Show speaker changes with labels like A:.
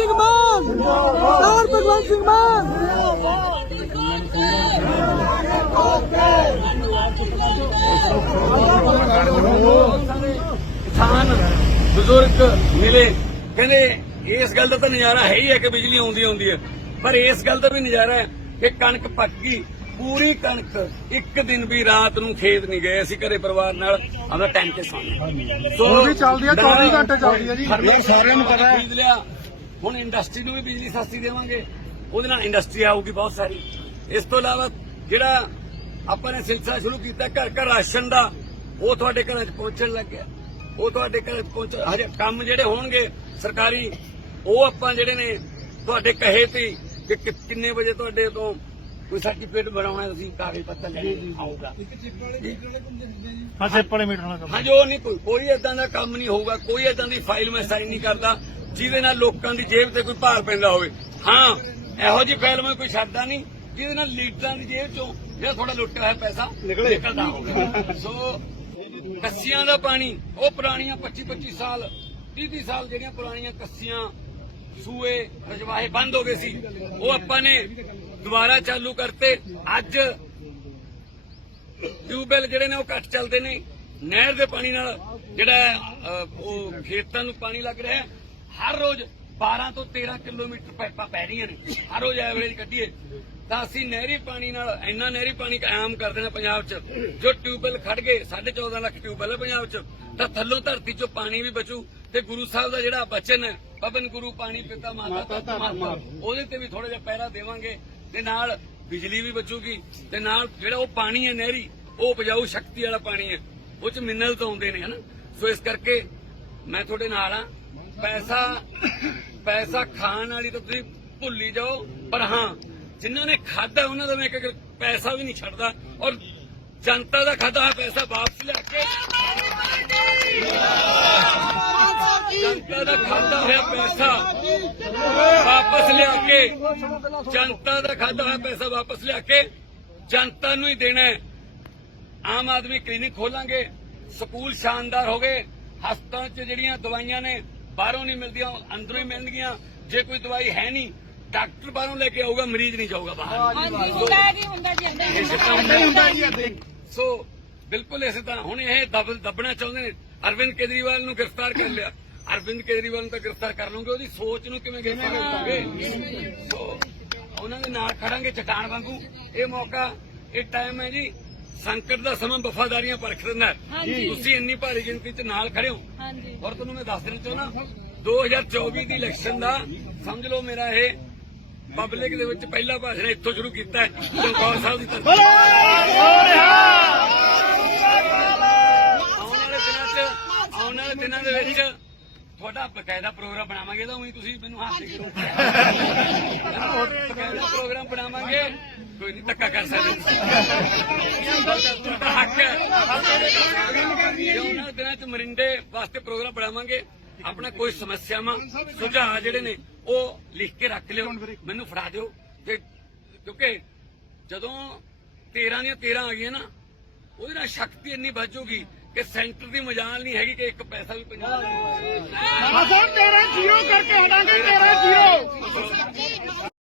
A: ਸਿੰਘ ਮਾਨ ਸਰਦਾਰ ਭਗਵੰਤ ਸਿੰਘ ਮਾਨ
B: ਕਿਸਾਨ ਬਜ਼ੁਰਗ ਮਿਲੇ ਕਹਿੰਦੇ ਇਸ ਗੱਲ ਦਾ ਤਾਂ ਨਜ਼ਾਰਾ ਹੈ ਹੀ ਹੈ ਕਿ ਬਿਜਲੀ ਆਉਂਦੀ ਆਉਂਦੀ ਹੈ। ਪਰ ਇਸ ਗੱਲ ਦਾ ਵੀ ਨਜ਼ਾਰਾ ਹੈ ਕਿ ਕਣਕ ਪੱਕ ਗਈ ਪੂਰੀ ਕਣਕ ਇੱਕ ਦਿਨ ਵੀ ਰਾਤ ਨੂੰ ਖੇਤ ਨਹੀਂ ਗਏ ਅਸੀਂ ਘਰੇ ਪਰਿਵਾਰ ਨਾਲ ਆਪਣਾ ਟਾਈਮ ਤੇ ਸੌਂ ਸੋ
C: ਵੀ ਚੱਲਦੀ ਹੈ, 24 ਘੰਟੇ ਚੱਲਦੀ ਹੈ ਜੀ।
B: ਸਾਰਿਆਂ ਨੂੰ ਪਤਾ ਖਰੀਦ ਲਿਆ ਹੁਣ ਇੰਡਸਟਰੀ ਨੂੰ ਵੀ ਬਿਜਲੀ ਸਸਤੀ ਦੇਵਾਂਗੇ ਉਹਦੇ ਨਾਲ ਇੰਡਸਟਰੀ ਆਊਗੀ ਬਹੁਤ ਸਾਰੀ। ਇਸ ਤੋਂ ਇਲਾਵਾ ਜਿਹੜਾ ਆਪਾਂ ਨੇ ਸਿਲਸਿਲਾ ਸ਼ੁਰੂ ਕੀਤਾ ਘਰ ਘਰ ਰਾਸ਼ਨ ਦਾ ਉਹ ਤੁਹਾਡੇ ਘਰਾਂ 'ਚ ਪਹੁੰਚਣ ਲੱਗ ਗਿਆ। ਉਹ ਤੁਹਾਡੇ ਘਰਾਂ 'ਚ ਪਹੁੰਚ ਹਜੇ ਕੰਮ ਜਿਹੜੇ ਹੋਣਗੇ ਸਰਕਾਰੀ ਉਹ ਆਪਾਂ ਜਿਹੜੇ ਨੇ ਤੁਹਾਡੇ ਕਹੇ ਤੇ ਕਿ ਕਿੰਨੇ ਵਜੇ ਤੁਹਾਡੇ ਤੋਂ ਕੋਈ ਸਰਟੀਫਿਕੇਟ ਬਣਾਉਣਾ ਤੁਸੀਂ ਕਾਗਜ਼ ਪੱਤਰ ਲੈ ਕੇ ਆਊਗਾ।
C: ਹਾਂ ਸਿੱਪ ਵਾਲੇ ਮੀਟਰ ਨਾਲ
B: ਹਾਂ ਜੋ ਨਹੀਂ ਕੋਈ ਕੋਈ ਏਦਾਂ ਦਾ ਕੰਮ ਨਹੀਂ ਹੋਊਗਾ ਕੋਈ ਏਦਾਂ ਦੀ ਫਾਈਲ ਮੈਂ ਸਾਈਨ ਨਹੀਂ ਕਰਦਾ। ਜਿਹਦੇ ਨਾਲ ਲੋਕਾਂ ਦੀ ਜੇਬ ਤੇ ਕੋਈ ਭਾਰ ਪੈਂਦਾ ਹੋਵੇ। ਹਾਂ ਇਹੋ ਜੀ ਫਾਈਲ ਮੈਂ ਕੋਈ ਛੱਡਦਾ ਨਹੀਂ ਜਿਹਦੇ ਨਾਲ ਲੀਡਰਾਂ ਦੀ ਜੇਬ ਚੋਂ ਜਿਹੜਾ ਥੋੜਾ ਲੁੱਟਿਆ ਹੋਇਆ ਪੈਸਾ ਨਿਕਲਦਾ ਹੋਵੇ। ਸੋ ਕੱਸੀਆਂ ਦਾ ਪਾਣੀ ਉਹ ਪੁਰਾਣੀਆਂ 25 25 ਸਾਲ 30 30 ਸਾਲ ਜਿਹੜੀਆਂ ਪੁਰਾਣੀਆਂ ਕੱਸੀਆਂ ਸੂਏ ਰਜਵਾਹੇ ਬੰਦ ਹੋ ਗਏ ਸੀ ਉਹ ਆਪਾਂ ਨੇ ਦੁਬਾਰਾ ਚਾਲੂ ਕਰਤੇ। ਅੱਜ ਟਿਊਬਵੈਲ ਜਿਹੜੇ ਨੇ ਉਹ ਘੱਟ ਚੱਲਦੇ ਨੇ। ਨਹਿਰ ਦੇ ਪਾਣੀ ਨਾਲ ਜਿਹੜਾ ਉਹ ਖੇਤਾਂ ਨੂੰ ਪਾਣੀ ਲੱਗ ਰਿਹਾ ਹਰ ਰੋਜ਼ 12 ਤੋਂ 13 ਕਿਲੋਮੀਟਰ ਪਾਈਪਾਂ ਪੈ ਰਹੀਆਂ ਨੇ। ਹਰ ਰੋਜ਼ ਐਵਰੇਜ ਕੱਢੀਏ। ਤਾਂ ਅਸੀਂ ਨਹਿਰੀ ਪਾਣੀ ਨਾਲ ਇੰਨਾ ਨਹਿਰੀ ਪਾਣੀ ਕਾਇਮ ਕਰ ਦੇਣਾ ਪੰਜਾਬ 'ਚ। ਜੋ ਟਿਊਬਵੈਲ ਖੜ ਗਏ 14.5 ਲੱਖ ਟਿਊਬਵੈਲ ਹੈ ਪੰਜਾਬ 'ਚ। ਤਾਂ ਥੱਲੋਂ ਧਰਤੀ 'ਚੋਂ ਪਾਣੀ ਵੀ ਬਚੂ ਤੇ ਗੁਰੂ ਸਾਹਿਬ ਦਾ ਜਿਹੜਾ ਬਚਨ ਹੈ ਪਵਨ ਗੁਰੂ ਪਾਣੀ ਪਿਤਾ ਮਾਤਾ ਮਾਤਾ ਉਹਦੇ ਤੇ ਵੀ ਥੋੜਾ ਜਿਹਾ ਪਹਿਰਾ ਦੇਵਾਂਗੇ ਤੇ ਨਾਲ ਬਿਜਲੀ ਵੀ ਬਚੂਗੀ ਤੇ ਨਾਲ ਜਿਹੜਾ ਉਹ ਪਾਣੀ ਹੈ ਨਹਿਰੀ ਉਹ ਉਪਜਾਊ ਸ਼ਕਤੀ ਵਾਲਾ ਪਾਣੀ ਹੈ। ਉਹ ਚ ਮਿਨਰਲ ਤਾਂ ਆਉਂਦੇ ਨੇ ਹਨਾ? ਸੋ ਇਸ ਕਰਕੇ ਮੈਂ ਤੁਹਾਡੇ ਨਾਲ ਆ ਪੈਸਾ ਪੈਸਾ ਖਾਣ ਵਾਲੀ ਤਾਂ ਤੁਸੀਂ ਭੁੱਲੀ ਜਾਓ, ਪਰ ਹਾਂ, ਜਿਨ੍ਹਾਂ ਨੇ ਖਾਦਾ ਉਹਨਾਂ ਦਾ ਮੈਂ ਇੱਕ ਪੈਸਾ ਵੀ ਨਹੀਂ ਛੱਡਦਾ। ਔਰ ਜਨਤਾ ਦਾ ਖਾਦਾ ਹੋਇਆ ਪੈਸਾ ਵਾਪਸ ਲੈ ਕੇ। ਜਨਤਾ ਦਾ ਖਾਦਾ ਹੋਇਆ ਪੈਸਾ ਵਾਪਸ ਲਿਆ ਕੇ। ਜਨਤਾ ਦਾ ਖਾਦਾ ਹੋਇਆ ਪੈਸਾ ਵਾਪਸ ਲਿਆ ਕੇ ਜਨਤਾ ਨੂੰ ਹੀ ਦੇਣਾ ਹੈ। ਆਮ ਆਦਮੀ ਕਲੀਨਿਕ ਖੋਲਾਂਗੇ, ਸਕੂਲ ਸ਼ਾਨਦਾਰ ਹੋ ਗਏ, ਹਸਪਤਾਲ 'ਚ ਜਿਹੜੀਆਂ ਦਵਾਈਆਂ ਨੇ ਬਾਹਰੋਂ ਨਹੀਂ ਮਿਲਦੀਆਂ ਅੰਦਰੋਂ ਹੀ ਮਿਲਣਗੀਆਂ। ਜੇ ਕੋਈ ਦਵਾਈ ਹੈ ਨਹੀਂ ਡਾਕਟਰ ਬਾਹਰੋਂ ਲੈ ਕੇ ਆਊਗਾ ਮਰੀਜ਼ ਨਹੀਂ ਜਾਊਗਾ ਬਾਹਰ।
D: ਹਾਂਜੀ ਹੁੰਦਾ ਹੈ ਜੀ। ਹੁੰਦਾ ਜੀ ਏਦਾਂ ਹੀ
B: ਇਸੇ
D: ਹੁੰਦਾ
B: ਤਰ੍ਹਾਂ ਸੋ ਬਿਲਕੁਲ ਇਸੇ ਤਰ੍ਹਾਂ। ਹੁਣ ਇਹ ਦਬ ਦੱਬਣਾ ਚਾਹੁੰਦੇ ਨੇ। ਅਰਵਿੰਦ ਕੇਜਰੀਵਾਲ ਨੂੰ ਗ੍ਰਿਫਤਾਰ ਕਰ ਲਿਆ। ਅਰਵਿੰਦ ਕੇਜਰੀਵਾਲ ਨੂੰ ਤਾਂ ਗ੍ਰਿਫਤਾਰ ਕਰ ਲਓਗੇ ਉਹਦੀ ਸੋਚ ਨੂੰ ਕਿਵੇਂ ਗ੍ਰਿਫਤਾਰ ਕਰੋਗੇ? ਸੋ ਉਹਨਾਂ ਦੇ ਨਾਲ ਖੜਾਂਗੇ ਚਟਾਨ ਵਾਂਗੂ। ਇਹ ਮੌਕਾ ਇਹ ਟਾਈਮ ਹੈ ਜੀ। ਸੰਕਟ ਦਾ ਸਮਾਂ ਵਫਾਦਾਰੀਆਂ ਪਰਖ ਦਿੰਦਾ। ਤੁਸੀਂ ਇੰਨੀ ਭਾਰੀ ਗਿਣਤੀ 'ਚ ਨਾਲ ਖੜੇ ਹੋ।
D: ਹਾਂਜੀ।
B: ਔਰ ਤੁਹਾਨੂੰ ਮੈਂ ਦੱਸ ਦੇਣਾ ਚਾਹੁੰਦਾ 2024 ਦੀ ਇਲੈਕਸ਼ਨ ਦਾ ਸਮਝ ਲਓ ਮੇਰਾ ਇਹ ਪਬਲਿਕ ਦੇ ਵਿੱਚ ਪਹਿਲਾ ਭਾਸ਼ਣ ਇੱਥੋਂ ਸ਼ੁਰੂ ਕੀਤਾ ਹੈ ਚਮਕੌਰ ਸਾਹਿਬ ਦੀ ਤਰਫ ਆਉਣ ਵਾਲੇ ਦਿਨਾਂ 'ਚ ਆਉਣ ਵਾਲੇ ਦਿਨਾਂ ਦੇ ਵਿੱਚ ਤੁਹਾਡਾ ਬਕਾਇਦਾ ਪ੍ਰੋਗਰਾਮ ਬਣਾਵਾਂਗੇ ਤਾਂ ਉਹੀ ਤੁਸੀਂ ਮੈਨੂੰ ਹੱਥ ਦੇ ਬਕਾਇਦਾ ਪ੍ਰੋਗਰਾਮ ਬਣਾਵਾਂਗੇ ਕੋਈ ਨਹੀਂ ਧੱਕਾ ਕਰ ਸਕਦੇ। ਤੁਹਾਡਾ ਹੱਕ ਹੈ। ਉਹਨਾਂ ਦਿਨਾਂ 'ਚ ਮਰਿੰਡੇ ਵਾਸਤੇ ਪ੍ਰੋਗਰਾਮ ਬਣਾਵਾਂਗੇ ਆਪਣਾ ਕੋਈ ਸਮੱਸਿਆਵਾਂ ਸੁਝਾਅ ਜਿਹੜੇ ਨੇ ਉਹ ਲਿਖ ਕੇ ਰੱਖ ਲਿਓ ਮੈਨੂੰ ਫੜਾ ਦਿਓ। ਤੇ ਕਿਉਂਕਿ ਜਦੋਂ 13 ਦੀਆਂ 13 ਆ ਗਈਆਂ ਨਾ ਉਹਦੇ ਨਾਲ ਸ਼ਕਤੀ ਇੰਨੀ ਵੱਜੂਗੀ ਕਿ ਸੈਂਟਰ ਦੀ ਮਜਾਲ ਨਹੀਂ ਹੈਗੀ ਕਿ ਇੱਕ ਪੈਸਾ ਵੀ ਪੰਜਾਬ ਨੂੰ
C: ਅਸਾਂ ਤੇਰਾ ਜੀਰੋ ਕਰਕੇ ਹਟਾਂਗੇ ਤੇਰਾ ਜੀਰੋ